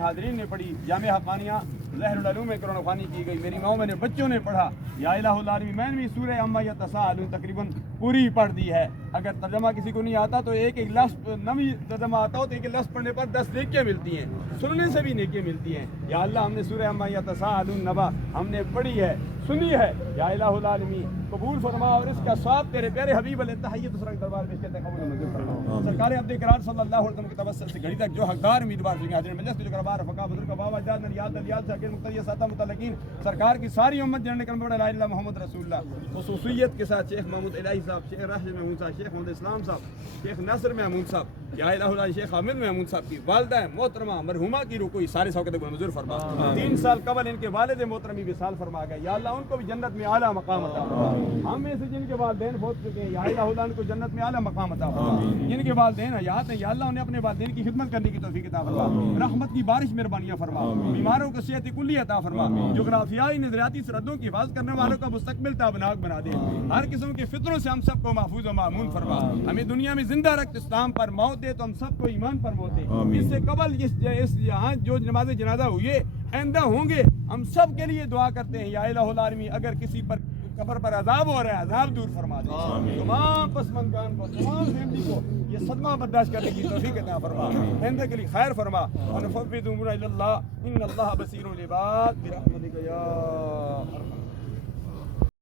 حاضرین نے پڑھی جامعہ حقانیہ ظاہر العلوم میں قرآن خوانی کی گئی، میری ماؤں میں نے بچوں نے پڑھا یا الہ العالمین، میں نے بھی سورہ عما یتساءلون تقریباً پوری پڑھ دی ہے۔ اگر ترجمہ کسی کو نہیں آتا تو ایک ایک لفظ نوی ترجمہ آتا ہو تو ایک لفظ پڑھنے پر 10 نیکیاں ملتی ہیں، سننے سے بھی نیکیاں ملتی ہیں۔ یا اللہ ہم نے سورہ عما یتساءلون نبا ہم نے پڑھی ہے، سنی ہے، یا الہ العالمین قبول فرما اور اس کا ثواب تیرے پیارے حبیب علیہ تحیت سرنگ دربار میں کہتے ہیں قبول منظور فرما۔ سرکار عبد کرار صلی اللہ علیہ وسلم کے توسل سے گھڑی تک جو حقدار امیدوار ہیں حاضرین مجلس جو کربار رفقا بزرگ بابا جان نریال دلیال شاکر مقتدی ساتہ متعلقین سرکار کی ساری امت جننے کرم بڑا لا الہ محمد رسول اللہ، خصوصیت کے ساتھ شیخ محمود الہی صاحب، شیخ راشد محمود صاحب، شیخ محمد اسلام صاحب، شیخ ناصر محمود صاحب، یا الہ اللہ شیخ حامد محمود صاحب کی والدہ محترمہ مرحومہ کی روح کوئی سارے سوکت کو منظور فرما۔ 3 سال قبل ان کے والد محترمی وصال فرما گئے، یا اللہ ان کو بھی جنت میں اعلیٰ مقام عطا فرما۔ ہم میں سے جن کے والدین فوت چکے ہیں یا الہ اللہ ان کو جنت میں اعلیٰ مقام عطا فرما۔ جن کے والدین حیات ہیں یا اللہ انہیں اپنے والدین کی خدمت کرنے کی توفیق عطا فرما، رحمت کی بارش مہربانیاں فرما، بیماروں کو صحت کلی عطا فرما، جغرافیائی نظریاتی سرحدوں کی حفاظت کرنے والوں کا مستقبل تابناک بنا دے، ہر قسم کے فطروں سے ہم سب کو محفوظ و مامون فرما، ہمیں دنیا میں زندہ رکھ اسلام پر، موت دے تو ہم سب کو ایمان پر موت دے۔ اس سے قبل اس یہاں جو نماز جنازہ ہوئے آئندہ ہوں گے ہم سب کے لیے دعا کرتے ہیں، یا الہ العالمین اگر کسی پر قبر پر عذاب ہو رہا ہے عذاب دور فرما دے، تمام پسماندگان کو، تمام فیملی کو یہ صدمہ برداشت کرنے کی توفیق عطا فرما، آئندہ کے لیے خیر فرما، ونفوض امورنا الی اللہ ان اللہ بصیر بالعباد برحمتک یا ارحم